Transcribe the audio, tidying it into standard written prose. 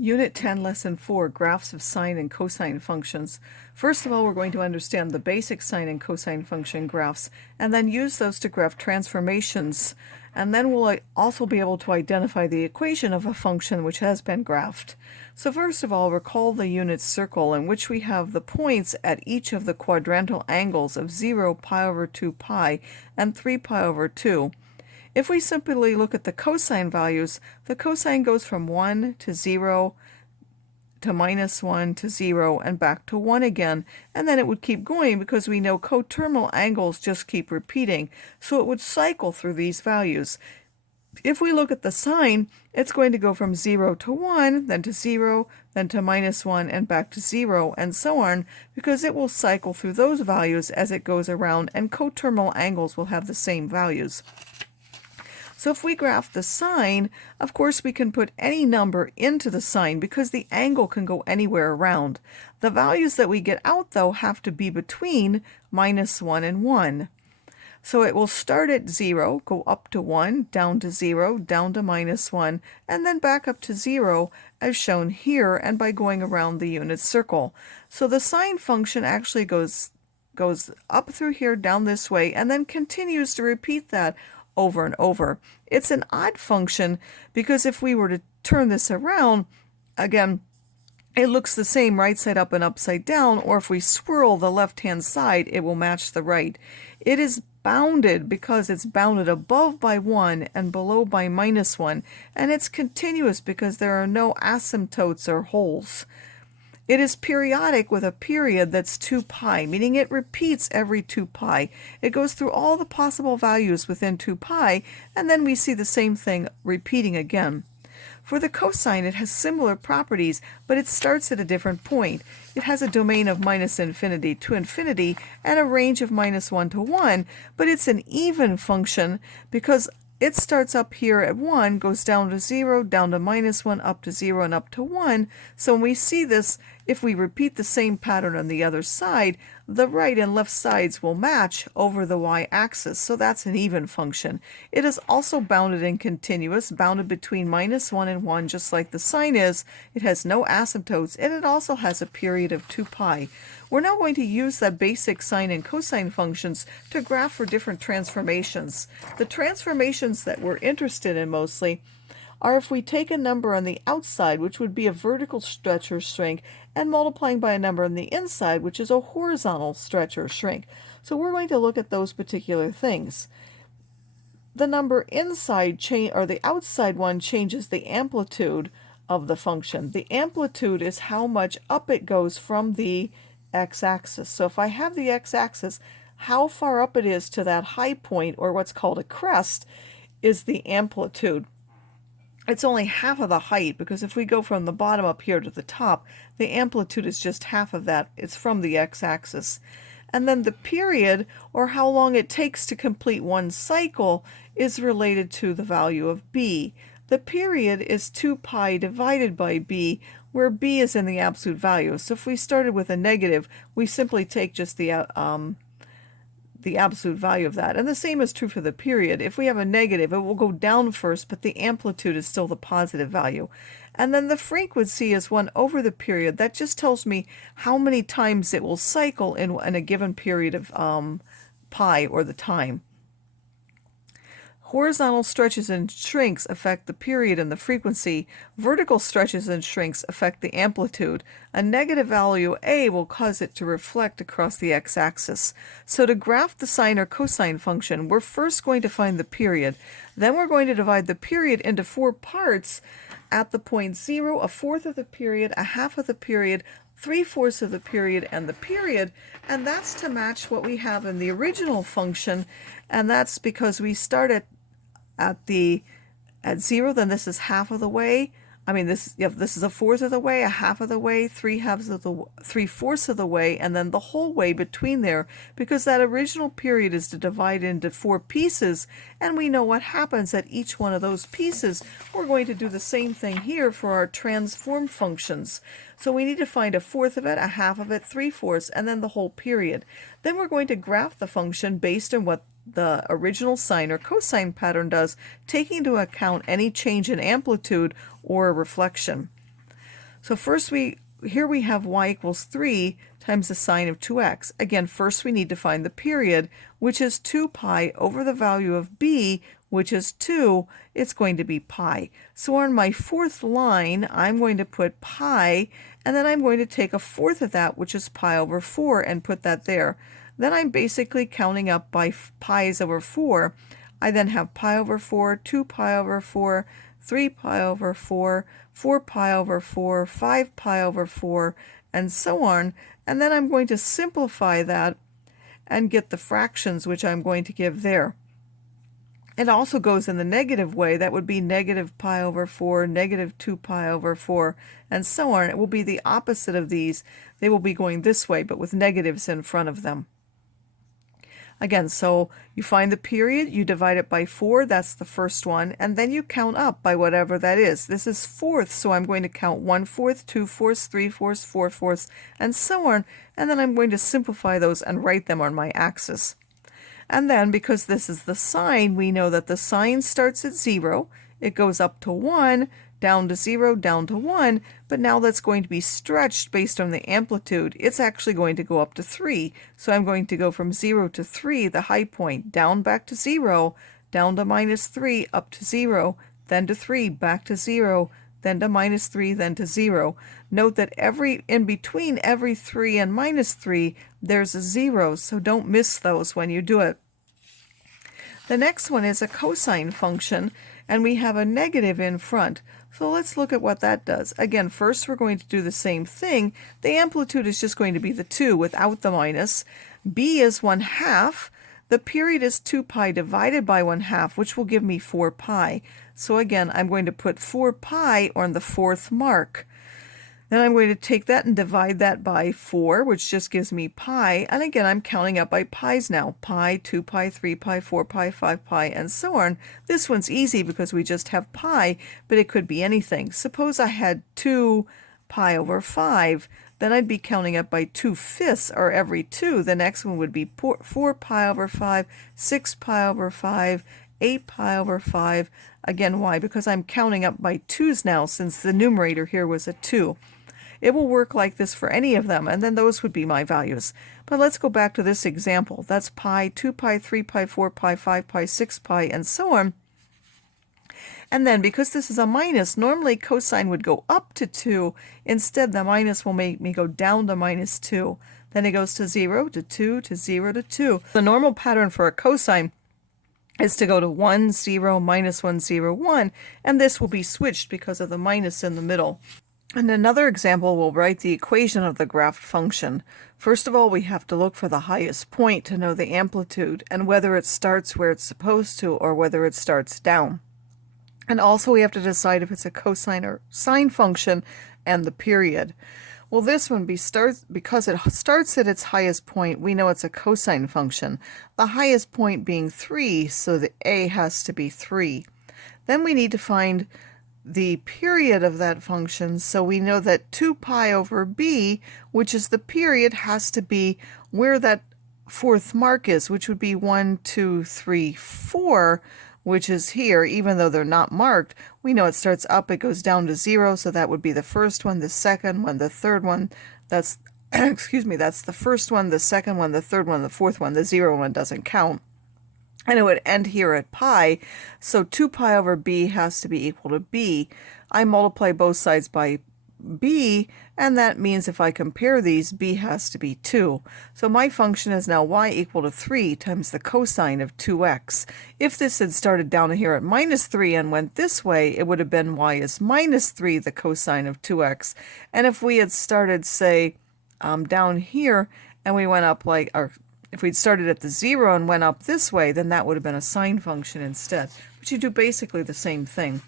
Unit 10, Lesson 4, Graphs of Sine and Cosine Functions. First of all, we're going to understand the basic sine and cosine function graphs, and then use those to graph transformations. And then we'll also be able to identify the equation of a function which has been graphed. So first of all, recall the unit circle in which we have the points at each of the quadrantal angles of 0, pi over 2 pi, and 3 pi over 2. If we simply look at the cosine values, the cosine goes from 1 to 0 to -1 to 0 and back to 1 again, and then it would keep going because we know coterminal angles just keep repeating, so it would cycle through these values. If we look at the sine, it's going to go from 0 to 1, then to 0, then to -1, and back to 0, and so on, because it will cycle through those values as it goes around, and coterminal angles will have the same values. So if we graph the sine, of course we can put any number into the sine because the angle can go anywhere around. The values that we get out, though, have to be between -1 and 1. So it will start at 0, go up to 1, down to 0, down to -1, and then back up to 0 as shown here, and by going around the unit circle. So the sine function actually goes up through here, down this way, and then continues to repeat that over and over. It's an odd function because if we were to turn this around, again, it looks the same right side up and upside down, or if we swirl the left-hand side, it will match the right. It is bounded because it's bounded above by 1 and below by -1, and it's continuous because there are no asymptotes or holes. It is periodic with a period that's 2 pi, meaning it repeats every 2 pi. It goes through all the possible values within 2 pi, and then we see the same thing repeating again. For the cosine, it has similar properties, but it starts at a different point. It has a domain of -infinity to infinity and a range of -1 to 1, but it's an even function because it starts up here at 1, goes down to 0, down to -1, up to 0, and up to 1. So when we see this, if we repeat the same pattern on the other side, the right and left sides will match over the y-axis. So that's an even function. It is also bounded and continuous, bounded between -1 and 1, just like the sine is. It has no asymptotes, and it also has a period of 2 pi. We're now going to use the basic sine and cosine functions to graph for different transformations. The transformations that we're interested in mostly are if we take a number on the outside, which would be a vertical stretch or shrink, and multiplying by a number on the inside, which is a horizontal stretch or shrink. So we're going to look at those particular things. The number inside or the outside one changes the amplitude of the function. The amplitude is how much up it goes from the x-axis. So if I have the x-axis, how far up it is to that high point, or what's called a crest, is the amplitude. It's only half of the height, because if we go from the bottom up here to the top, the amplitude is just half of that. It's from the x-axis. And then the period, or how long it takes to complete one cycle, is related to the value of b. The period is 2 pi divided by b, where b is in the absolute value. So if we started with a negative, we simply take just the absolute value of that. And the same is true for the period. If we have a negative, it will go down first, but the amplitude is still the positive value. And then the frequency is 1 over the period. That just tells me how many times it will cycle in a given period of pi, or the time. Horizontal stretches and shrinks affect the period and the frequency. Vertical stretches and shrinks affect the amplitude. A negative value a will cause it to reflect across the x-axis. So to graph the sine or cosine function, we're first going to find the period. Then we're going to divide the period into 4 parts at the point 0, a fourth of the period, a half of the period, 3/4 of the period, and the period, and that's to match what we have in the original function, and that's because we start at 0, then this is half of the way. This is a fourth of the way, a half of the way, 3/4 of the way, and then the whole way between there, because that original period is to divide into 4 pieces, and we know what happens at each one of those pieces. We're going to do the same thing here for our transform functions. So we need to find a fourth of it, a half of it, 3/4, and then the whole period. Then we're going to graph the function based on what the original sine or cosine pattern does, taking into account any change in amplitude or reflection. So first here we have y equals 3 times the sine of 2x. Again, first we need to find the period, which is 2 pi over the value of b, which is 2. It's going to be pi. So on my fourth line, I'm going to put pi, and then I'm going to take a fourth of that, which is pi over 4, and put that there. Then I'm basically counting up by pi's over 4. I then have pi over 4, 2 pi over 4, 3 pi over 4, 4 pi over 4, 5 pi over 4, and so on. And then I'm going to simplify that and get the fractions, which I'm going to give there. It also goes in the negative way. That would be negative pi over 4, negative 2 pi over 4, and so on. It will be the opposite of these. They will be going this way, but with negatives in front of them. Again, so you find the period, you divide it by 4, that's the first one, and then you count up by whatever that is. This is fourths, so I'm going to count 1/4, 2/4, 3/4, 4/4, and so on, and then I'm going to simplify those and write them on my axis. And then, because this is the sine, we know that the sine starts at 0, it goes up to 1, down to 0, down to 1, but now that's going to be stretched based on the amplitude. It's actually going to go up to 3. So I'm going to go from 0 to 3, the high point, down back to 0, down to -3, up to 0, then to 3, back to 0, then to -3, then to 0. Note that in between every 3 and -3, there's a 0, so don't miss those when you do it. The next one is a cosine function, and we have a negative in front. So let's look at what that does. Again, first we're going to do the same thing. The amplitude is just going to be the 2 without the minus. B is 1/2. The period is 2 pi divided by 1/2, which will give me 4 pi. So again, I'm going to put 4 pi on the fourth mark. Then I'm going to take that and divide that by 4, which just gives me pi. And again, I'm counting up by pi's now. Pi, 2 pi, 3 pi, 4 pi, 5 pi, and so on. This one's easy because we just have pi, but it could be anything. Suppose I had 2 pi over 5. Then I'd be counting up by 2/5, or every 2. The next one would be 4 pi over 5, 6 pi over 5, 8 pi over 5. Again, why? Because I'm counting up by 2's now, since the numerator here was a 2. It will work like this for any of them, and then those would be my values. But let's go back to this example. That's pi, 2 pi, 3 pi, 4 pi, 5 pi, 6 pi, and so on. And then, because this is a minus, normally cosine would go up to 2. Instead, the minus will make me go down to -2. Then it goes to 0, to 2, to 0, to 2. The normal pattern for a cosine is to go to 1, 0, -1, 0, 1, and this will be switched because of the minus in the middle. In another example, we'll write the equation of the graphed function. First of all, we have to look for the highest point to know the amplitude and whether it starts where it's supposed to or whether it starts down. And also we have to decide if it's a cosine or sine function and the period. Well, this one, because it starts at its highest point, we know it's a cosine function. The highest point being 3, so the a has to be 3. Then we need to find the period of that function, so we know that 2 pi over b, which is the period, has to be where that fourth mark is, which would be 1, 2, 3, 4, which is here. Even though they're not marked, we know it starts up, it goes down to 0, so that would be the first one, the second one, the third one. That's excuse me, that's the first one, the second one, the third one, the fourth one. The 0 one doesn't count. And it would end here at pi, so 2 pi over b has to be equal to b. I multiply both sides by b, and that means if I compare these, b has to be 2. So my function is now y equal to 3 times the cosine of 2x. If this had started down here at -3 and went this way, it would have been y is -3, the cosine of 2x. And if we had started, say, down here, and we went up like, or if we'd started at the 0 and went up this way, then that would have been a sine function instead. But you do basically the same thing.